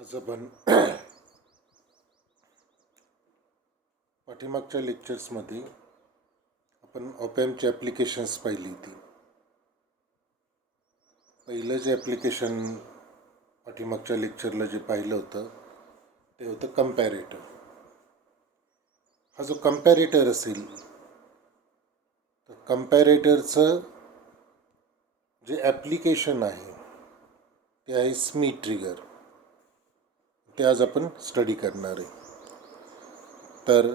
आज आपण पाठीमागच्या लेक्चर्समध्ये आपण ऑपॅम्पची ॲप्लिकेशन्स पाहिली होती. पहिलं जे ॲप्लिकेशन पाठीमागच्या लेक्चरला जे पाहिलं होतं ते होतं कम्पॅरेटर. हा जो कम्पॅरेटर असेल तर कम्पॅरेटरचं जे ॲप्लिकेशन आहे ते आहे स्मिथ ट्रिगर. ते आज आपण स्टडी करणार आहे. तर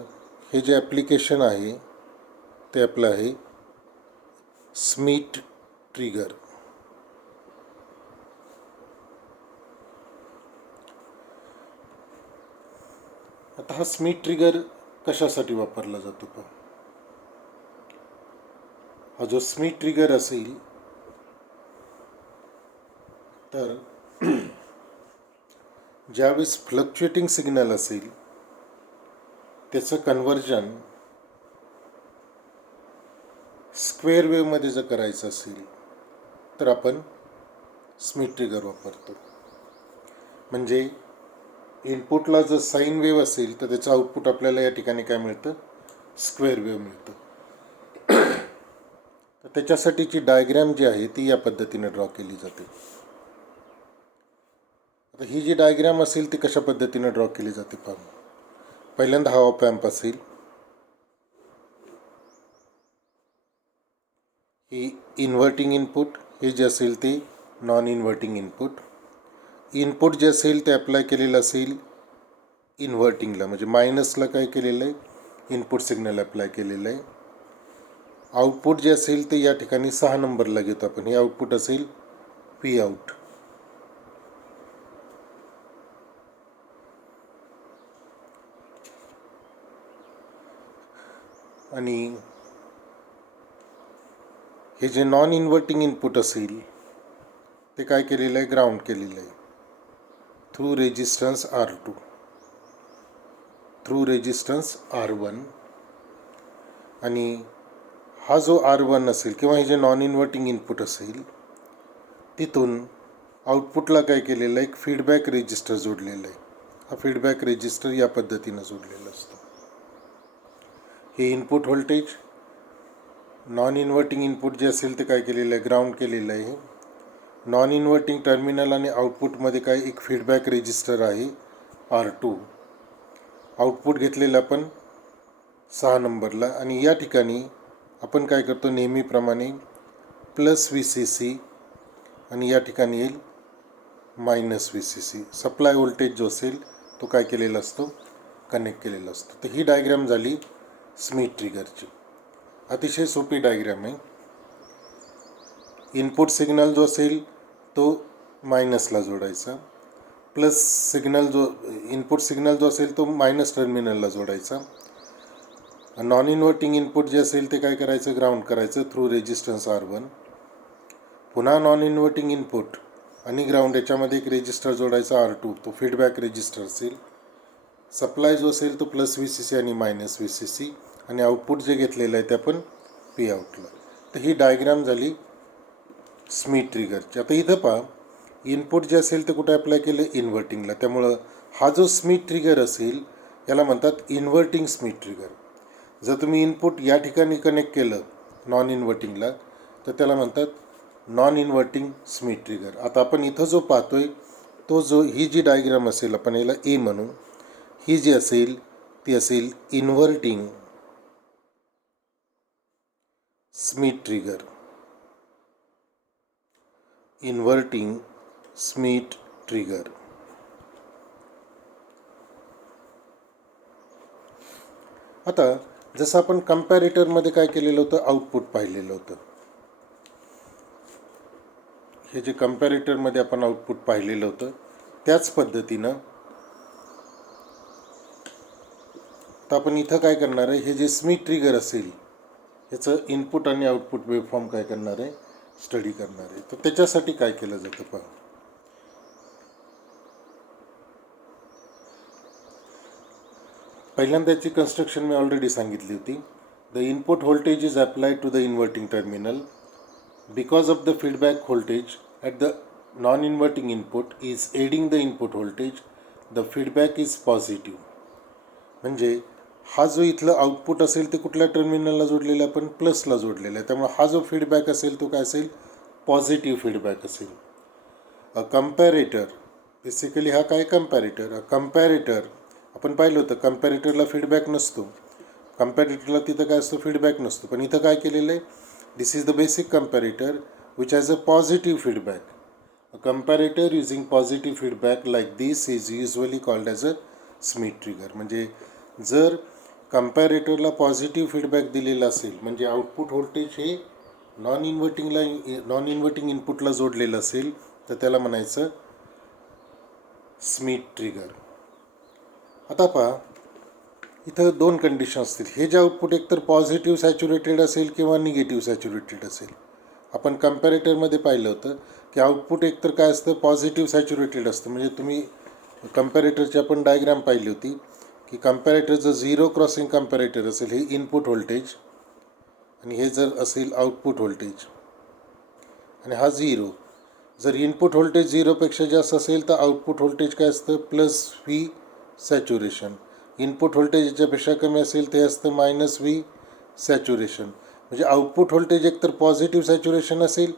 हे जे ॲप्लिकेशन आहे ते आपलं आहे स्मिथ ट्रिगर. आता हा स्मिथ ट्रिगर कशासाठी वापरला जातो पहा. हा जो स्मिथ ट्रिगर असेल तर ज्यावेळेस फ्लक्च्युएटिंग सिग्नल असेल त्याचं कन्व्हर्जन स्क्वेअर वेव्हमध्ये जर करायचं असेल तर आपण स्मिथ ट्रिगर वापरतो. म्हणजे इनपुटला जर साईन वेव्ह असेल तर त्याचं आउटपुट आपल्याला या ठिकाणी काय मिळतं, स्क्वेअर वेव्ह मिळतं. तर त्याच्यासाठीची डायग्रॅम जी आहे ती या पद्धतीने ड्रॉ केली जाते. आता ही जी डायग्रॅम असेल ती कशा पद्धतीने ड्रॉ केली जाते पहा. पहिल्यांदा हा ऑप ॲम्प असेल, ही इन्व्हर्टिंग इनपुट, हे जे असेल ते नॉन इन्व्हर्टिंग इनपुट. इनपुट जे असेल ते अप्लाय केलेलं असेल इन्व्हर्टिंगला, म्हणजे मायनसला काय केलेलं आहे, इनपुट सिग्नल अप्लाय केलेलं आहे. आउटपुट जे असेल ते या ठिकाणी 6 नंबरला घेतो आपण. हे आउटपुट असेल पी आउट. आणि हे जे नॉन इन्व्हर्टिंग इनपुट असेल ते काय केलेलं आहे, ग्राउंड केलेलं आहे through resistance R2, through resistance R1. आणि हा जो R1 असेल किंवा हे जे नॉन इन्व्हर्टिंग इनपुट असेल तिथून आउटपुटला काय केलेलं आहे, एक फीडबॅक रेजिस्टर जोडलेला आहे. हा फीडबॅक रेजिस्टर या पद्धतीनं जोडलेला असतो. हे input voltage non inverting input जे असेल ते काय केलेलं आहे, ग्राउंड केलेलं आहे. नॉन इन्व्हर्टिंग टर्मिनल आणि आउटपुटमध्ये काय एक फीडबॅक रेजिस्टर आहे R2. आउटपुट घेतलेलं आपण 6 नंबरला. आणि या ठिकाणी आपण काय करतो, नेहमीप्रमाणे प्लस VCC आणि या ठिकाणी येईल मायनस VCC. सप्लाय व्होल्टेज जो असेल तो काय केलेला असतो, कनेक्ट केलेला असतो. तर ही डायग्रॅम झाली स्मिथ ट्रिगरची. अतिशय सोपी डायग्रॅम आहे. इनपुट सिग्नल जो असेल तो मायनसला जोडायचा, प्लस सिग्नल जो इनपुट सिग्नल जो असेल तो मायनस टर्मिनलला जोडायचा. नॉन इन्व्हर्टिंग इनपुट जे असेल ते काय करायचं, ग्राउंड करायचं थ्रू रेजिस्टन्स R1. पुन्हा नॉन इन्व्हर्टिंग इनपुट आणि ग्राउंड याच्यामध्ये एक रेजिस्टर जोडायचा R2, तो फीडबॅक रेजिस्टर असेल. सप्लाय जो असेल तो प्लस VCC आणि मायनस VCC. आणि आउटपुट जे घेतलेलं आहे ते आपण पी आउटला. तर ही डायग्राम झाली स्मिथ ट्रिगरची. आता इथं पहा, इनपुट जे असेल ते कुठे अप्लाय केलं, इन्व्हर्टिंगला. त्यामुळं हा जो स्मिथ ट्रिगर असेल याला म्हणतात इन्व्हर्टिंग स्मिथ ट्रिगर. जर तुम्ही इनपुट या ठिकाणी कनेक्ट केलं नॉन इन्व्हर्टिंगला तर त्याला म्हणतात नॉन इन्व्हर्टिंग स्मिथ ट्रिगर. आता आपण इथं जो पाहतोय तो जो ही जी डायग्राम असेल आपण याला ए म्हणू, ही जी असेल ती असेल inverting Schmitt trigger. Inverting Schmitt trigger. आता जसं आपण कम्पॅरेटरमध्ये काय केलेलं होतं, आउटपुट पाहिलेलं होतं. हे जे कम्पॅरेटरमध्ये आपण आउटपुट पाहिलेलं होतं त्याच पद्धतीनं तर आपण इथं काय करणार आहे, हे जे स्मिथ ट्रिगर असेल ह्याचं इनपुट आणि आउटपुट वेवफॉर्म काय करणार आहे, स्टडी करणार आहे. तर त्याच्यासाठी काय केलं जातं पहा. पहिल्यांदा याची कन्स्ट्रक्शन मी ऑलरेडी सांगितली होती. The input voltage is applied to the inverting terminal because of the feedback voltage at the non inverting input is adding the input voltage the feedback is positive. म्हणजे हा जो इथलं आउटपुट असेल ते कुठल्या टर्मिनलला जोडलेला आहे, पण प्लसला जोडलेला आहे. त्यामुळे हा जो फीडबॅक असेल तो काय असेल, पॉझिटिव्ह फीडबॅक असेल. अ कम्पॅरेटर, बेसिकली हा काय कम्पॅरेटर. अ कम्पॅरेटर आपण पाहिलं होतं, कम्पॅरेटरला फीडबॅक नसतो. कम्पॅरेटरला तिथं काय असतो, फीडबॅक नसतो. पण इथं काय केलेलं आहे, this is the basic comparator which has a positive feedback. A comparator using positive feedback like this is usually called as a Schmitt trigger. म्हणजे जर कम्पॅरेटरला पॉझिटिव्ह फीडबॅक दिलेला असेल, म्हणजे आउटपुट व्होल्टेज हे नॉन इन्व्हर्टिंग इनपुटला जोडलेलं असेल, तर त्याला म्हणायचं स्मिथ ट्रिगर. आता पहा, इथं दोन कंडिशन असतील. हे जे आउटपुट एकतर पॉझिटिव्ह सॅच्युरेटेड असेल किंवा निगेटिव्ह सॅच्युरेटेड असेल. आपण कम्पॅरेटरमध्ये पाहिलं होतं की आउटपुट एकतर काय असतं, पॉझिटिव्ह सॅच्युरेटेड असतं. म्हणजे तुम्ही कम्पॅरेटरची आपण डायग्राम पाहिली होती की कम्पॅरेटरचं झिरो क्रॉसिंग कम्पॅरेटर असेल, हे इनपुट व्होल्टेज, आणि हे जर असेल आउटपुट व्होल्टेज, आणि हा झिरो. जर इनपुट व्होल्टेज झिरोपेक्षा जास्त असेल तर आउटपुट व्होल्टेज काय असतं, plus V saturation. Input voltage याच्यापेक्षा कमी असेल ते असतं मायनस व्ही सॅच्युरेशन. म्हणजे आउटपुट व्होल्टेज एकतर पॉझिटिव्ह सॅच्युरेशन असेल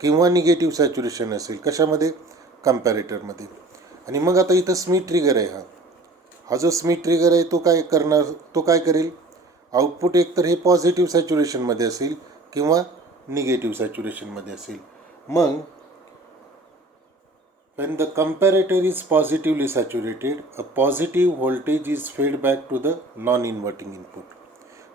किंवा निगेटिव्ह सॅच्युरेशन असेल. कशामध्ये, कम्पॅरेटरमध्ये. आणि मग आता इथं स्मिथ ट्रिगर आहे. हा जो स्मिथ ट्रिगर आहे तो काय करणार, तो काय करेल, आउटपुट एकतर हे पॉझिटिव्ह सॅच्युरेशनमध्ये असेल किंवा निगेटिव्ह सॅच्युरेशनमध्ये असेल. मग when the comparator is positively saturated, a positive voltage is fed back to the non-inverting input.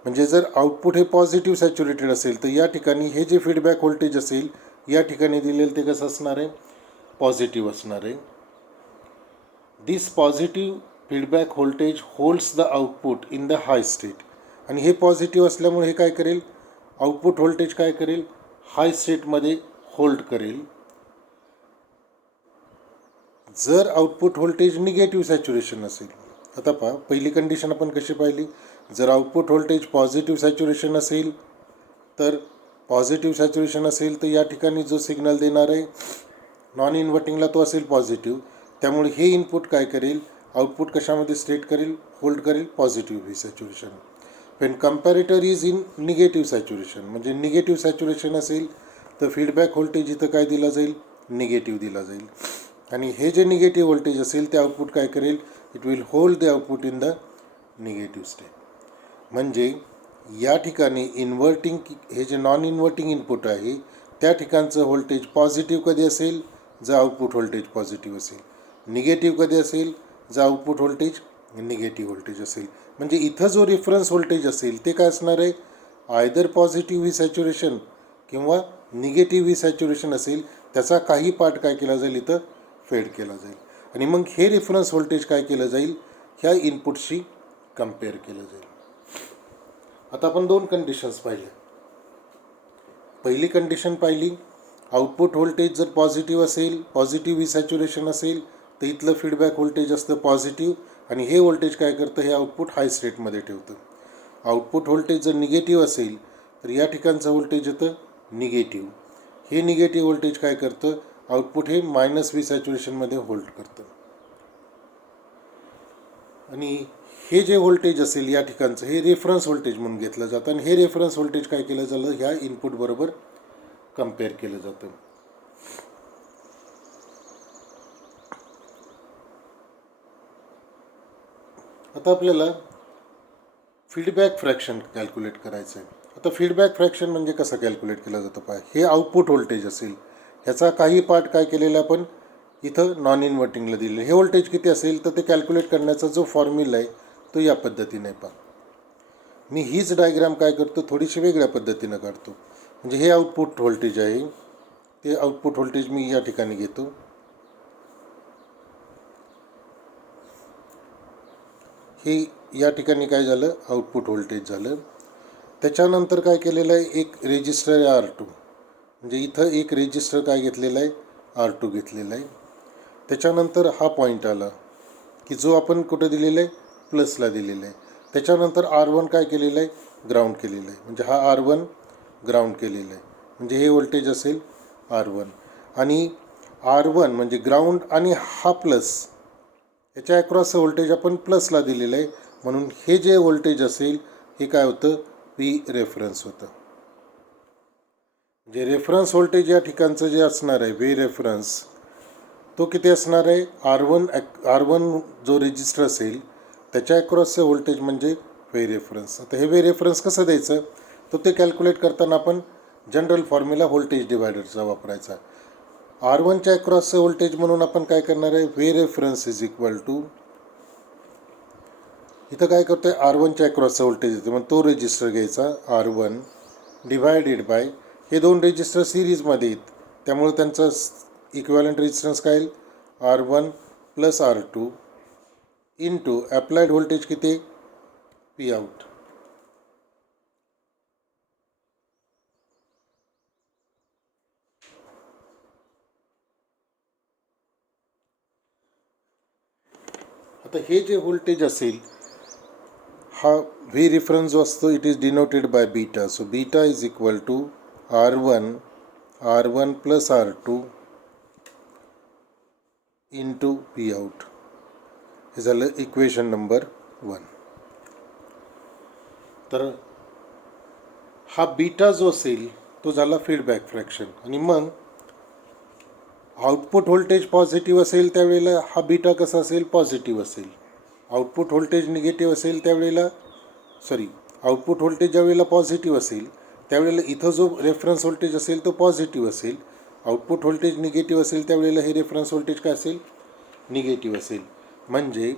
म्हणजे जर आउटपुट हे पॉझिटिव्ह सॅच्युरेटेड असेल तर या ठिकाणी हे जे फीडबॅक व्होल्टेज असेल या ठिकाणी दिलेलं ते कसं असणार आहे, पॉझिटिव्ह असणार आहे. This positive feedback voltage holds the output in the high state. आणि हे पॉझिटिव्ह असल्यामुळे हे काय करेल, आउटपुट व्होल्टेज काय करेल, हाय स्टेटमध्ये होल्ड करेल. जर आउटपुट व्होल्टेज निगेटिव्ह सॅच्युरेशन असेल, आता पहा पहिली कंडिशन आपण कशी पाहिली, जर आउटपुट व्होल्टेज पॉझिटिव्ह सॅच्युरेशन असेल तर या ठिकाणी जो सिग्नल देणार आहे नॉन इन्व्हर्टिंगला तो असेल पॉझिटिव्ह. त्यामुळे हे इनपुट काय करेल, आउटपुट कशामध्ये स्टेट करेल, होल्ड करेल पॉझिटिव्ह व्ही सॅच्युरेशन. पण comparator is in negative saturation, म्हणजे निगेटिव्ह सॅच्युरेशन असेल तर फीडबॅक व्होल्टेज इथं काय दिला जाईल, निगेटिव्ह दिला जाईल. आणि हे जे निगेटिव्ह व्होल्टेज असेल ते आउटपुट काय करेल, it will hold the output in the negative state. म्हणजे या ठिकाणी इन्व्हर्टिंग, हे जे नॉन इन्व्हर्टिंग इनपुट आहे त्या ठिकाणचं व्होल्टेज पॉझिटिव्ह कधी असेल, जर आउटपुट व्होल्टेज पॉझिटिव्ह असेल. निगेटिव्ह कधी असेल, जर आउटपुट व्होल्टेज निगेटिव्ह व्होल्टेज असेल. म्हणजे इथं जो रेफरन्स व्होल्टेज असेल ते काय असणार आहे, आयदर पॉझिटिव्ह व्ही सॅच्युरेशन किंवा निगेटिव्ह व्ही सॅच्युरेशन असेल. त्याचा काही पार्ट काय केला जाईल, इथं फेड केला जाईल. आणि मग हे रेफरन्स व्होल्टेज काय केलं जाईल, ह्या इनपुटशी कम्पेअर केलं जाईल. आता आपण दोन कंडिशन्स पाहिल्या. पहिली कंडिशन पाहिली, आउटपुट व्होल्टेज जर पॉझिटिव्ह असेल, पॉझिटिव्ह व्ही सॅच्युरेशन असेल तर इथलं फीडबॅक व्होल्टेज असतं पॉझिटिव्ह, आणि हे व्होल्टेज काय करतं, हे आउटपुट हाय स्टेटमध्ये ठेवतं. आउटपुट व्होल्टेज जर निगेटिव्ह असेल तर या ठिकाणचं व्होल्टेज येतं निगेटिव्ह. हे निगेटिव्ह व्होल्टेज काय करतं, आउटपुट हे मायनस व्ही सॅच्युरेशनमध्ये होल्ड करतं. आणि हे जे व्होल्टेज असेल या ठिकाणचं हे रेफरन्स व्होल्टेज म्हणून घेतलं जातं. आणि हे रेफरन्स व्होल्टेज काय केलं झालं, ह्या इनपुटबरोबर कम्पेअर केलं जातं. आता आपल्याला फीडबॅक फ्रॅक्शन कॅल्क्युलेट करायचं आहे. आता फीडबॅक फ्रॅक्शन म्हणजे कसं कॅल्क्युलेट केलं जातं पहा. हे आउटपुट व्होल्टेज असेल, ह्याचा काही पार्ट काय केलेला आपण इथं नॉन इन्व्हर्टिंगला दिलेलं. हे व्होल्टेज किती असेल तर ते कॅल्क्युलेट करण्याचा जो फॉर्म्युला आहे तो या पद्धतीने पहा. मी हीच डायग्राम काय करतो, थोडीशी वेगळ्या पद्धतीनं काढतो. म्हणजे हे आउटपुट व्होल्टेज आहे, ते आउटपुट व्होल्टेज मी या ठिकाणी घेतो. हे या ठिकाणी काय झालं, आउटपुट व्होल्टेज झालं. त्याच्यानंतर काय केलेलं आहे, एक रेजिस्टर आहे R2. म्हणजे इथं एक रेजिस्टर काय घेतलेला आहे, R2 घेतलेला आहे. त्याच्यानंतर हा पॉईंट आला की जो आपण कुठं दिलेला आहे, प्लसला दिलेला आहे. त्याच्यानंतर R1 काय केलेलं आहे, ग्राउंड केलेलं आहे. म्हणजे हा R1 ग्राउंड केलेला आहे. म्हणजे हे व्होल्टेज असेल R1. आणि R1 म्हणजे ग्राउंड आणि हा प्लस याच्या अक्रॉसचं व्होल्टेज आपण प्लसला दिलेलं आहे, म्हणून हे जे व्होल्टेज असेल हे काय होतं, व्ही रेफरन्स होतं. जे रेफरन्स व्होल्टेज या ठिकाणचं जे असणार आहे व्ही रेफरन्स, तो किती असणार आहे, R1 जो रेजिस्टर असेल त्याच्या अक्रॉसचं व्होल्टेज म्हणजे व्ही रेफरन्स. आता हे व्ही रेफरन्स कसं द्यायचं, तर ते कॅल्क्युलेट करताना आपण जनरल फॉर्म्युला व्होल्टेज डिवायडरचा वापरायचा. R1च्या अक्रॉसचं व्होल्टेज म्हणून आपण काय करणार आहे, V reference is equal to, इथं काय करतो आहे, R1च्या अक्रॉसचं व्होल्टेज येते म्हणून तो रेजिस्टर घ्यायचा R1 डिवायडेड बाय, हे दोन रेजिस्टर सिरीजमध्ये आहेत त्यामुळे त्यांचा इक्विव्हॅलंट रेजिस्टन्स काय येईल, R1 plus R2 into applied voltage किती, पी आउट. आता हे जे व्होल्टेज असेल, हा व्ही रेफरन्स जो असतो it is denoted by beta. So beta is equal to R1 plus R2 into P out. हे झालं इक्वेशन नंबर 1. तर हा बीटा जो असेल तो झाला फीडबॅक फ्रॅक्शन, आणि मग आउटपुट व्होल्टेज पॉझिटिव्ह असेल त्यावेळेला हा बीटा कसा असेल, पॉझिटिव्ह असेल. आउटपुट व्होल्टेज निगेटिव्ह असेल त्यावेळेला, आउटपुट व्होल्टेज ज्यावेळेला पॉझिटिव्ह असेल त्यावेळेला इथं जो रेफरन्स व्होल्टेज असेल तो पॉझिटिव्ह असेल. आउटपुट व्होल्टेज निगेटिव्ह असेल त्यावेळेला हे रेफरन्स व्होल्टेज काय असेल, निगेटिव्ह असेल. म्हणजे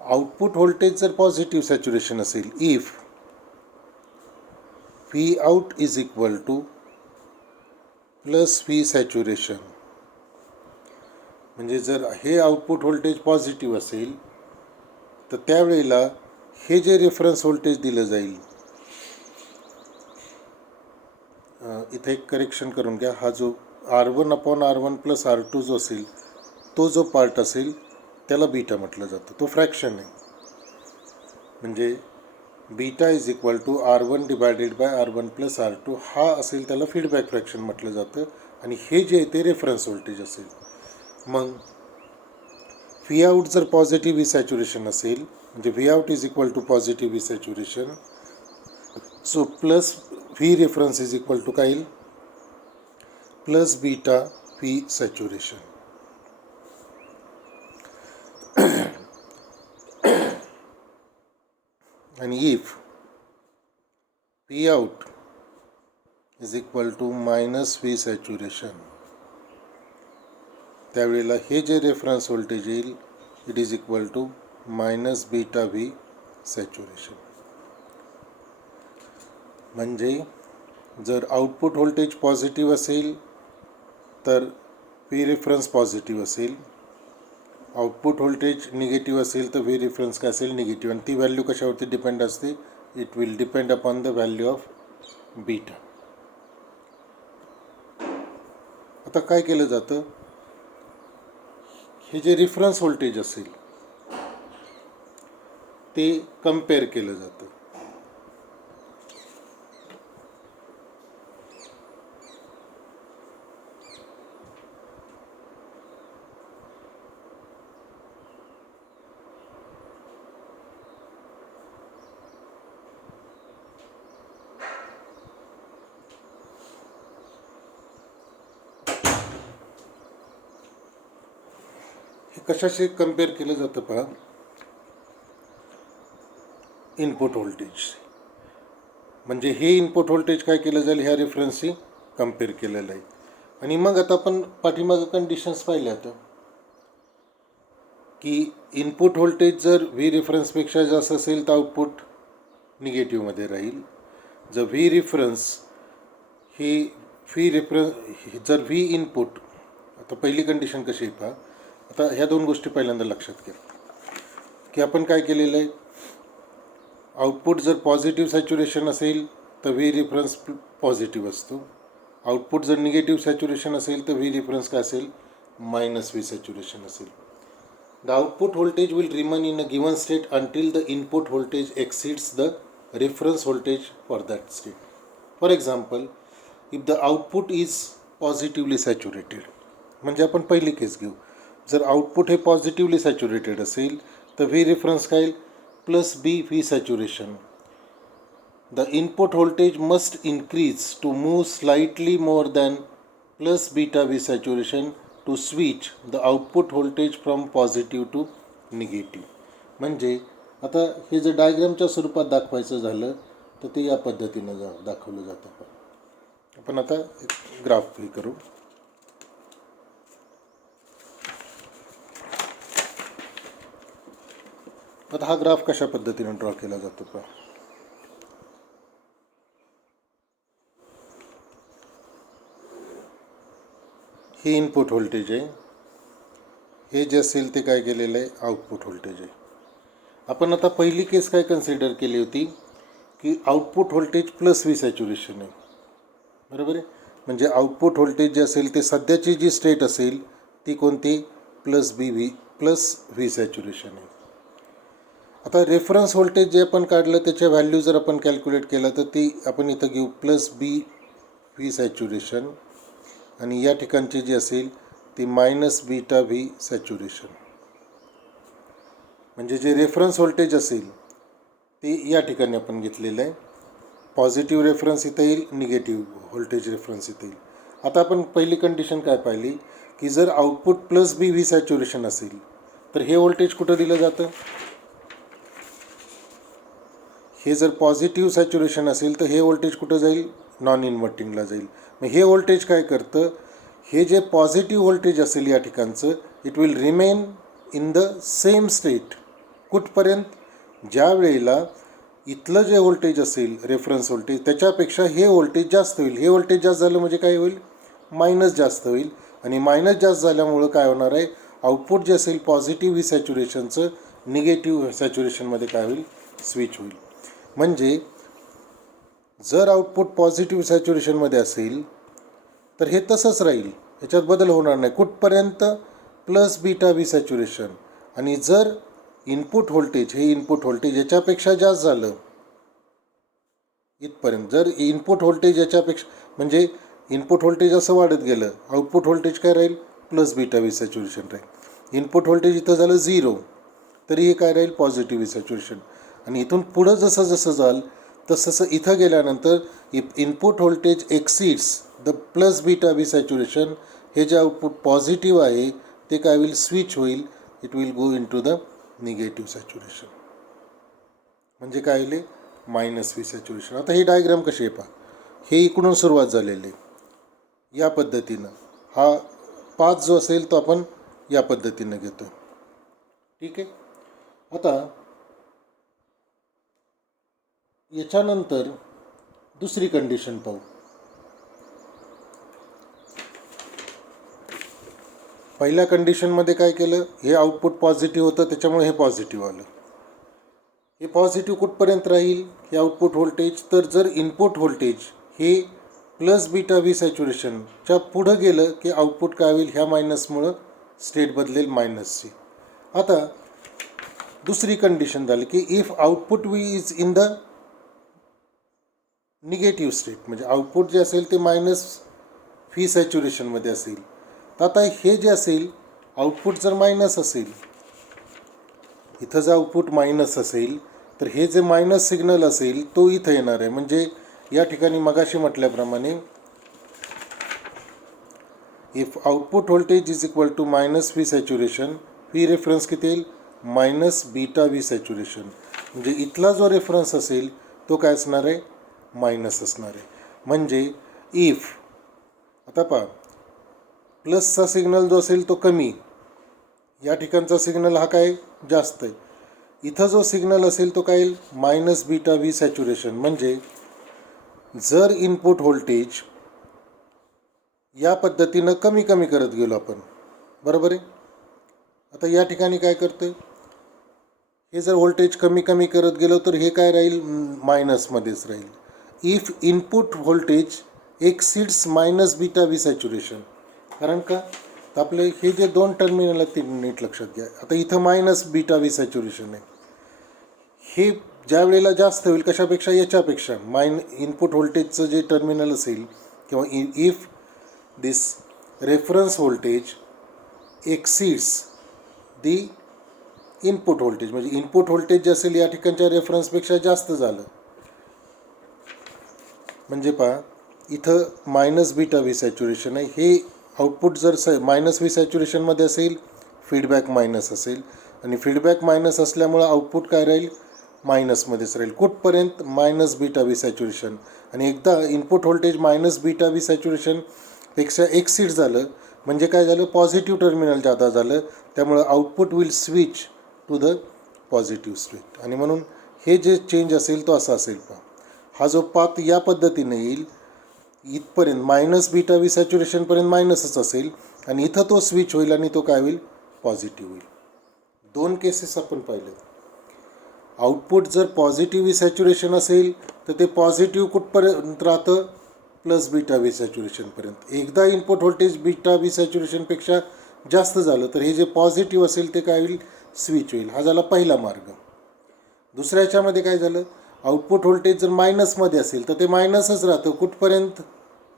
आउटपुट व्होल्टेज जर पॉझिटिव्ह सॅच्युरेशन असेल, if V out is equal two plus V saturation, म्हणजे जर हे आउटपुट व्होल्टेज पॉझिटिव्ह असेल तर त्यावेळेला हे जे रेफरन्स व्होल्टेज दिलं जाईल, इथे एक करेक्शन करून घ्या, हा जो R1/R1 प्लस R2 जो असेल तो जो पार्ट असेल त्याला बीटा म्हटलं जातं, तो फ्रॅक्शन आहे. म्हणजे beta is equal to R1 divided by R1 plus R2 हा असेल त्याला फीडबॅक फ्रॅक्शन म्हटलं जातं, आणि हे जे आहे ते रेफरन्स व्होल्टेज असेल. मग व्ही आउट जर पॉझिटिव्ह व्ही सॅच्युरेशन असेल, म्हणजे V out is equal to positive V saturation, so plus V reference is equal to काय येईल, प्लस बीटा व्ही सॅच्युरेशन. आणि if P out is equal to minus V saturation, त्यावेळेला हे जे reference voltage येईल it is equal to minus beta V saturation. म्हणजे जर output voltage positive असेल तर व्ही रेफरन्स पॉझिटिव्ह असेल, आउटपुट व्होल्टेज निगेटिव्ह असेल तर व्ही रेफरन्स काय असेल, निगेटिव्ह. आणि ती व्हॅल्यू कशावरती डिपेंड असते, it will depend upon the value of beta. आता काय केलं जातं, हे जे रेफरन्स व्होल्टेज असेल ते कम्पेअर केलं जातं. हे कशाशी कम्पेअर केलं जातं पहा, इनपुट व्होल्टेज. म्हणजे हे इनपुट व्होल्टेज काय केलं जाईल, ह्या रेफरन्सशी कम्पेअर केलेलं आहे. आणि मग आता आपण पाठीमागं कंडिशन्स पाहिल्या होत्या की इनपुट व्होल्टेज जर व्ही रेफरन्सपेक्षा जास्त असेल तर आउटपुट निगेटिव्हमध्ये राहील. जर व्ही रेफरन्स जर व्ही इनपुट, आता पहिली कंडिशन कशी आहे पहा. आता ह्या दोन गोष्टी पहिल्यांदा लक्षात घ्या की आपण काय केलेलं आहे, आउटपुट जर पॉझिटिव्ह सॅच्युरेशन असेल तर व्ही रेफरन्स पॉझिटिव्ह असतो. आउटपुट जर निगेटिव्ह सॅच्युरेशन असेल तर व्ही रेफरन्स काय असेल, मायनस व्ही सॅच्युरेशन असेल. The output voltage will remain in a given state until the input voltage exceeds the reference voltage for that state. For example, if the output is positively saturated, म्हणजे आपण पहिली केस घेऊ, जर output हे positively saturated असेल तर V reference काय येईल plus B V saturation. The input voltage must increase to move slightly more than plus beta V saturation to switch the output voltage from positive to negative. म्हणजे आता हे जर डायग्रामच्या स्वरूपात दाखवायचं झालं तर ते या पद्धतीनं दाखवलं जातं. आपण आता एक ग्राफ हे करू. आता हा ग्राफ कशा पद्धतीने ड्रॉ केला जातो पहा. हे इनपुट व्होल्टेज आहे, हे जे असेल ते काय केलेलं आहे आउटपुट व्होल्टेज आहे. आपण आता पहिली केस काय कन्सिडर केली होती की output voltage plus V saturation आहे, बरोबर आहे. म्हणजे आउटपुट व्होल्टेज जे असेल ते सध्याची जी स्टेट असेल ती कोणती प्लस व्ही सॅच्युरेशन आहे. आता रेफरन्स व्होल्टेज जे आपण काढलं त्याच्या व्हॅल्यू जर आपण कॅल्क्युलेट केलं तर ती आपण इथं घेऊ प्लस बी व्ही सॅच्युरेशन आणि या ठिकाणची जी असेल ती मायनस बीटा व्ही सॅच्युरेशन. म्हणजे जे रेफरन्स व्होल्टेज असेल ते या ठिकाणी आपण घेतलेलं आहे. पॉझिटिव्ह रेफरन्स इथं येईल, निगेटिव्ह व्होल्टेज रेफरन्स इथं येईल. आता आपण पहिली कंडिशन काय पाहिली की जर output plus B V saturation असेल तर हे व्होल्टेज कुठं दिलं जातं. हे जर पॉझिटिव्ह सॅच्युरेशन असेल तर हे व्होल्टेज कुठं जाईल नॉन इन्व्हर्टिंगला जाईल. मग हे व्होल्टेज काय करतं, हे जे पॉझिटिव्ह व्होल्टेज असेल या ठिकाणचं it will remain in the same state कुठपर्यंत, ज्या वेळेला इथलं जे व्होल्टेज असेल रेफरन्स व्होल्टेज त्याच्यापेक्षा हे व्होल्टेज जास्त होईल. हे व्होल्टेज जास्त झालं म्हणजे काय होईल मायनस जास्त होईल आणि मायनस जास्त झाल्यामुळं काय होणार आहे आउटपुट जे असेल पॉझिटिव्ह व्ही सॅच्युरेशनचं निगेटिव्ह सॅच्युरेशनमध्ये काय होईल स्विच होईल. म्हणजे जर आउटपुट पॉझिटिव्ह सॅच्युरेशनमध्ये असेल तर हे तसंच राहील, याच्यात बदल होणार नाही कुठपर्यंत प्लस बीटा व्ही सॅच्युरेशन. आणि जर इनपुट व्होल्टेज हे इनपुट व्होल्टेज याच्यापेक्षा जास्त झालं इथपर्यंत, जर इनपुट व्होल्टेज याच्यापेक्षा म्हणजे इनपुट व्होल्टेज असं वाढत गेलं आउटपुट व्होल्टेज काय राहील प्लस बीटा व्ही सॅच्युरेशन राहील. इनपुट व्होल्टेज इथं झालं 0 तरी हे काय राहील पॉझिटिव्ह व्ही सॅच्युरेशन. आणि इथून पुढं जसं जसं जाल तसं इथं गेल्यानंतर if input voltage exceeds the plus beta V saturation, हे जे आउटपुट पॉझिटिव्ह आहे ते काय होईल स्विच होईल, it will go into the negative saturation. म्हणजे काय आले मायनस व्ही सॅच्युरेशन. आता ही डायग्राम कशी आहे पहा, हे इकडून सुरुवात झालेली आहे या पद्धतीनं. हा पाथ जो असेल तो आपण या पद्धतीनं घेतो, ठीक आहे. आता याच्यानंतर दुसरी कंडिशन पाहू. पहिल्या कंडिशनमध्ये काय केलं, हे आउटपुट पॉझिटिव्ह होतं त्याच्यामुळे हे पॉझिटिव्ह आलं. हे पॉझिटिव्ह कुठपर्यंत राहील हे आउटपुट व्होल्टेज, तर जर इनपुट व्होल्टेज हे प्लस बीटा व्ही सॅच्युरेशनच्या पुढं गेलं की आउटपुट काय होईल ह्या मायनसमुळं स्टेट बदलेल मायनसची. आता दुसरी कंडिशन झाली की if output V is in the negative state, म्हणजे आउटपुट जे असेल ते मायनस व्ही सॅच्युरेशनमध्ये असेल. तर आता हे जे असेल आउटपुट जर मायनस असेल, इथं जर आउटपुट मायनस असेल तर हे जे मायनस सिग्नल असेल तो इथं येणार आहे. म्हणजे या ठिकाणी मगाशी म्हटल्याप्रमाणे if output voltage is equal to minus V saturation, V reference किती येईल मायनस बीटा व्ही सॅच्युरेशन. म्हणजे इथला जो रेफरन्स असेल तो काय असणार आहे मायनस असणार आहे. म्हणजे इफ आता पहा प्लसचा सिग्नल जो असेल तो कमी, या ठिकाणचा सिग्नल हा काय जास्त आहे, इथं जो सिग्नल असेल तो काय येईल मायनस बीटा व्ही सॅच्युरेशन. म्हणजे जर इनपुट व्होल्टेज या पद्धतीनं कमी कमी करत गेलो आपण, बरोबर आहे. आता या ठिकाणी काय करतो आहे, हे जर व्होल्टेज कमी कमी करत गेलो तर हे काय राहील मायनसमध्येच राहील. If input voltage exceeds minus beta V saturation, कारण का तर आपले हे जे दोन टर्मिनल आहेत ते नीट लक्षात घ्या. आता इथं मायनस बीटा व्ही सॅच्युरेशन आहे, हे ज्या वेळेला जास्त होईल कशापेक्षा याच्यापेक्षा इनपुट व्होल्टेजचं जे टर्मिनल असेल किंवा if this reference voltage exceeds the input voltage, म्हणजे इनपुट व्होल्टेज जे असेल या ठिकाणच्या रेफरन्सपेक्षा जास्त झालं, म्हणजे पहा इथं मायनस बीटा व्ही सॅच्युरेशन आहे. हे आउटपुट जर मायनस व्ही सॅच्युरेशनमध्ये असेल, फीडबॅक मायनस असेल, आणि फीडबॅक मायनस असल्यामुळं आउटपुट काय राहील, मायनसमध्येच राहील. कुठपर्यंत, मायनस बीटा व्ही सॅच्युरेशन. आणि एकदा input voltage minus beta V सॅच्युरेशनपेक्षा एक्सीड झालं म्हणजे काय झालं, पॉझिटिव्ह टर्मिनल जादा झालं, त्यामुळं output will switch to the positive state. आणि म्हणून हे जे चेंज असेल तो असा असेल. पहा हा जो पाथ या पद्धतीने येईल, इथपर्यंत मायनस बीटा व्ही सॅच्युरेशनपर्यंत मायनसच असेल, आणि इथं तो स्विच होईल आणि तो काय होईल, पॉझिटिव्ह होईल. दोन केसेस आपण पाहिले. आउटपुट जर पॉझिटिव्ह व्ही सॅच्युरेशन असेल तर ते पॉझिटिव्ह कुठपर्यंत राहतं, प्लस बीटा व्ही सॅच्युरेशनपर्यंत. एकदा इनपुट व्होल्टेज बीटा व्ही सॅच्युरेशनपेक्षा जास्त झालं तर हे जे पॉझिटिव्ह असेल ते काय होईल, स्विच होईल. हा झाला पहिला मार्ग. दुसऱ्या ह्याच्यामध्ये काय झालं, आउटपुट व्होल्टेज जर मायनसमध्ये असेल तर ते मायनसच राहतं कुठपर्यंत,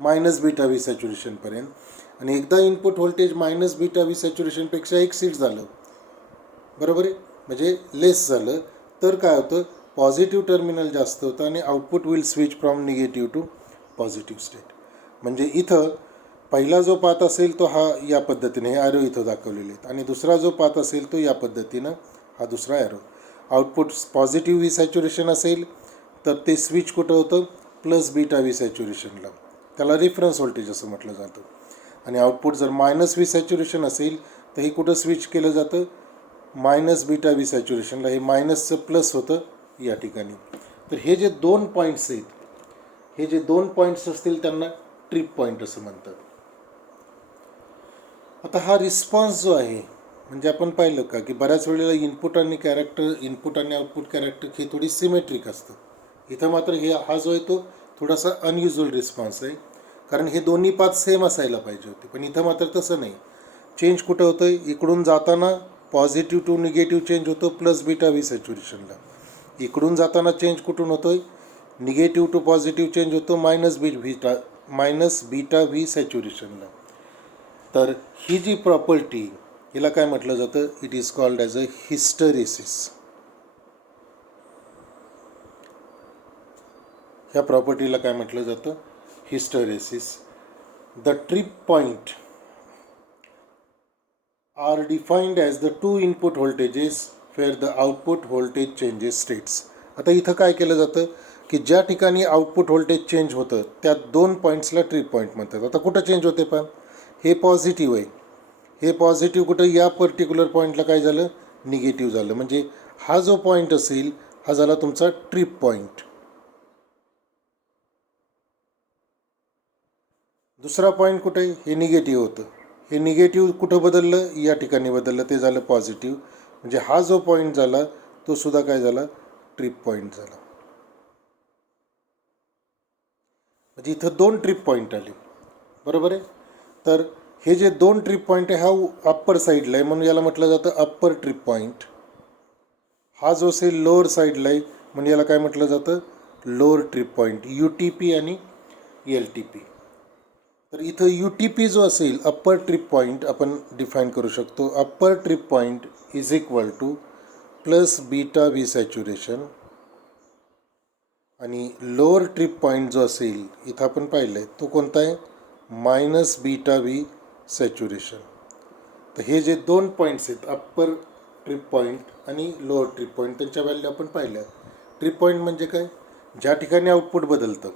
मायनस बीटा व्ही सॅच्युरेशनपर्यंत. आणि एकदा input voltage minus beta V सॅच्युरेशनपेक्षा एक्सीड झालं, बरोबर आहे, म्हणजे लेस झालं, तर काय होतं, पॉझिटिव्ह टर्मिनल जास्त होतं आणि output will switch from negative to positive state. म्हणजे इथं पहिला जो पाथ असेल तो हा या पद्धतीने, हे ॲरो इथं दाखवलेले आहेत, आणि दुसरा जो पाथ असेल तो या पद्धतीनं, हा दुसरा arrow. Output positive V saturation असेल तर ते स्विच कुठं होतं, प्लस बीटा व्ही सॅच्युरेशनला, त्याला रेफरन्स व्होल्टेज असं म्हटलं जातं. आणि आउटपुट जर मायनस व्ही सॅच्युरेशन असेल तर हे कुठं स्विच केलं जातं, मायनस बीटा व्ही सॅच्युरेशनला. हे मायनसचं प्लस होतं या ठिकाणी. तर हे जे दोन पॉईंट्स आहेत, हे जे दोन पॉईंट्स असतील त्यांना ट्रिप पॉईंट असं म्हणतात. आता हा रिस्पॉन्स जो आहे, म्हणजे आपण पाहिलं का की बऱ्याच वेळेला इनपुट आणि आउटपुट कॅरेक्टर हे थोडी सिमेट्रिक असतं. इथं मात्र हा जो आहे तो थोडासा अनयुज्युअल रिस्पॉन्स आहे, कारण हे दोन्ही पाथ सेम असायला पाहिजे होते, पण इथं मात्र तसं नाही. चेंज कुठं होतं, इकडून जाताना पॉझिटिव्ह टू निगेटिव्ह चेंज होतो प्लस बीटा व्ही सॅच्युरेशनला. इकडून जाताना चेंज कुठून होतो आहे, निगेटिव्ह टू पॉझिटिव्ह चेंज होतो मायनस बीटा व्ही सॅच्युरेशनला. तर ही जी प्रॉपर्टी, हिला काय म्हटलं जातं, it is called as a hysteresis. ह्या प्रॉपर्टीला काय म्हटलं जातं, hysteresis. The trip point are defined as the two input voltages where the output voltage changes states. आता इथं काय केलं जातं की ज्या ठिकाणी आउटपुट व्होल्टेज चेंज होतं त्या दोन पॉईंट्सला ट्रिप पॉईंट म्हणतात. आता कुठं चेंज होते, पण हे पॉझिटिव्ह आहे, हे पॉझिटिव्ह कुठं या पर्टिक्युलर पॉईंटला काय झालं, निगेटिव्ह झालं. म्हणजे हा जो पॉईंट असेल हा झाला तुमचा ट्रिप पॉईंट. दुसरा पॉईंट कुठे आहे, हे निगेटिव्ह होतं, हे निगेटिव्ह कुठं बदललं, या ठिकाणी बदललं, ते झालं पॉझिटिव्ह. म्हणजे हा जो पॉईंट झाला तो सुद्धा काय झाला, ट्रिप पॉईंट झाला. म्हणजे इथं दोन ट्रिप पॉईंट आले, बरोबर आहे. तर हे जे दोन ट्रिप पॉईंट आहे हा अप्पर साईडला आहे म्हणून याला म्हटलं जातं अप्पर ट्रिप पॉईंट. हा जो असेल लोअर साईडला आहे म्हणजे याला काय म्हटलं जातं, लोअर ट्रिप पॉईंट, UTP आणि LTP. तर इथं UTP जो असेल, अप्पर ट्रिप पॉईंट, आपण डिफाईन करू शकतो, upper trip point is equal two plus beta V saturation. आणि लोअर ट्रिप पॉईंट जो असेल इथं आपण पाहिलं आहे तो कोणता आहे, मायनस बीटा व्ही सॅच्युरेशन. तर हे जे दोन पॉईंट्स आहेत, अप्पर ट्रिप पॉईंट आणि लोअर ट्रिप पॉईंट, त्यांच्या व्हॅल्यू आपण पाहिल्या. ट्रिप पॉईंट म्हणजे काय, ज्या ठिकाणी आउटपुट बदलतं,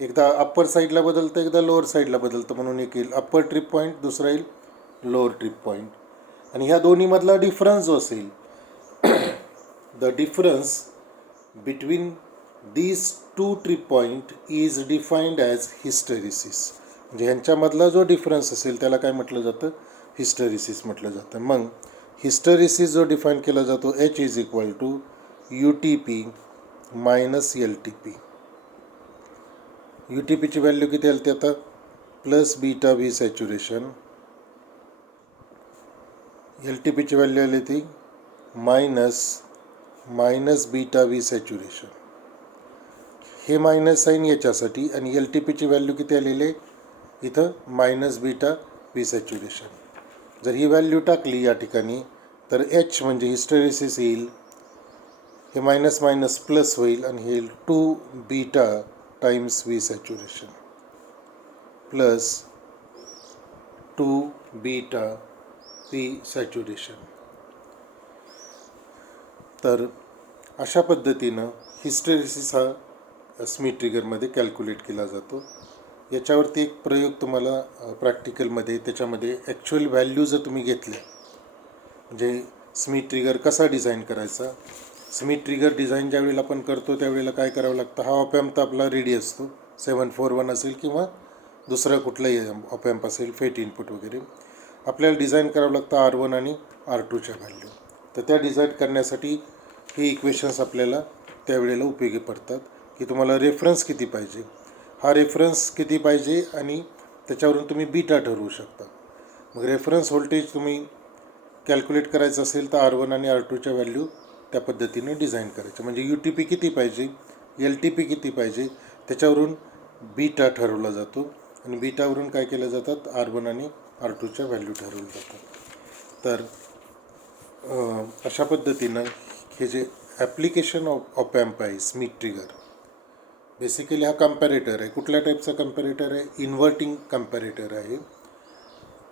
एकदा अप्पर साईडला बदलतं, एकदा लोअर साईडला बदलतं, म्हणून एक येईल अप्पर ट्रिप पॉईंट, दुसरा येईल लोअर ट्रिप पॉईंट. आणि ह्या दोन्हीमधला डिफरन्स जो असेल, the difference between these two trip point is defined as hysteresis. म्हणजे ह्यांच्यामधला जो डिफरन्स असेल त्याला काय म्हटलं जातं, हिस्टरेसिस म्हटलं जातं. मग हिस्टरेसिस जो डिफाईन केला जातो, H is equal to UTP minus LTP. UTPची व्हॅल्यू किती आली ती आता, प्लस बीटा व्ही सॅच्युरेशन. LTPची व्हॅल्यू आली ती मायनस बीटा व्ही सॅच्युरेशन. हे मायनस साईन याच्यासाठी, आणि LTPची व्हॅल्यू किती आलेली आहे इथं, मायनस बीटा व्ही सॅच्युरेशन. जर ही व्हॅल्यू टाकली या ठिकाणी तर एच म्हणजे हिस्टेरेसिस येईल, हे मायनस मायनस प्लस होईल आणि हे 2 beta times V saturation plus 2 beta V saturation. तर अशा पद्धतीनं हिस्टेरेसिस हा स्मिथ ट्रिगरमध्ये कॅल्क्युलेट केला जातो. याच्यावरती एक प्रयोग तुम्हाला प्रॅक्टिकलमध्ये त्याच्यामध्ये ॲक्च्युअल व्हॅल्यू जर तुम्ही घेतल्या म्हणजे स्मिथ ट्रिगर कसा डिझाईन करायचा. स्मिथ ट्रिगर डिझाईन ज्यावेळेला आपण करतो त्यावेळेला काय करावं लागतं, हा ऑपॅम्प तर आपला रेडी असतो, 741 असेल किंवा दुसरा कुठलाही ऑपॅम्प असेल, फेट इनपुट वगैरे. आपल्याला डिझाईन करावं लागतं R1 आणि R2च्या व्हॅल्यू. तर त्या डिझाईन करण्यासाठी हे इक्वेशन्स आपल्याला त्यावेळेला उपयोगी पडतात की तुम्हाला रेफरन्स किती पाहिजे, हा रेफरन्स किती पाहिजे आणि त्याच्यावरून तुम्ही बीटा ठरवू शकता. मग रेफरन्स व्होल्टेज तुम्ही कॅल्क्युलेट करायचं असेल तर R1 आणि R2च्या व्हॅल्यू त्या पद्धतीने डिझाईन करायचं. म्हणजे UTP किती पाहिजे, LTP किती पाहिजे, त्याच्यावरून बीटा ठरवला जातो आणि बीटावरून काय केलं जातात, R1 आणि R2च्या व्हॅल्यू ठरवल्या जातात. तर अशा पद्धतीनं हे जे ॲप्लिकेशन ऑपॅम्प आहे स्मिथ ट्रिगर, बेसिकली हा कम्पॅरेटर आहे. कुठल्या टाईपचा कम्पॅरेटर आहे, इन्व्हर्टिंग कम्पॅरेटर आहे.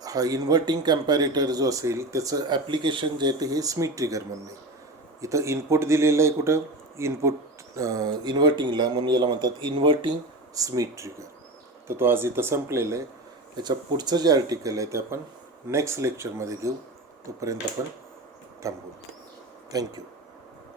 हा इन्व्हर्टिंग कम्पॅरेटर जो असेल त्याचं ॲप्लिकेशन जे आहे ते हे स्मिथ ट्रिगर म्हणून आहे. इथं इनपुट दिलेलं आहे कुठं, इनपुट इन्व्हर्टिंगला, म्हणून याला म्हणतात इन्व्हर्टिंग स्मिथ ट्रिगर. तर तो आज इथं संपलेला आहे. याच्या पुढचं जे आर्टिकल आहे ते आपण नेक्स्ट लेक्चरमध्ये घेऊ. तोपर्यंत आपण थांबू. थँक्यू.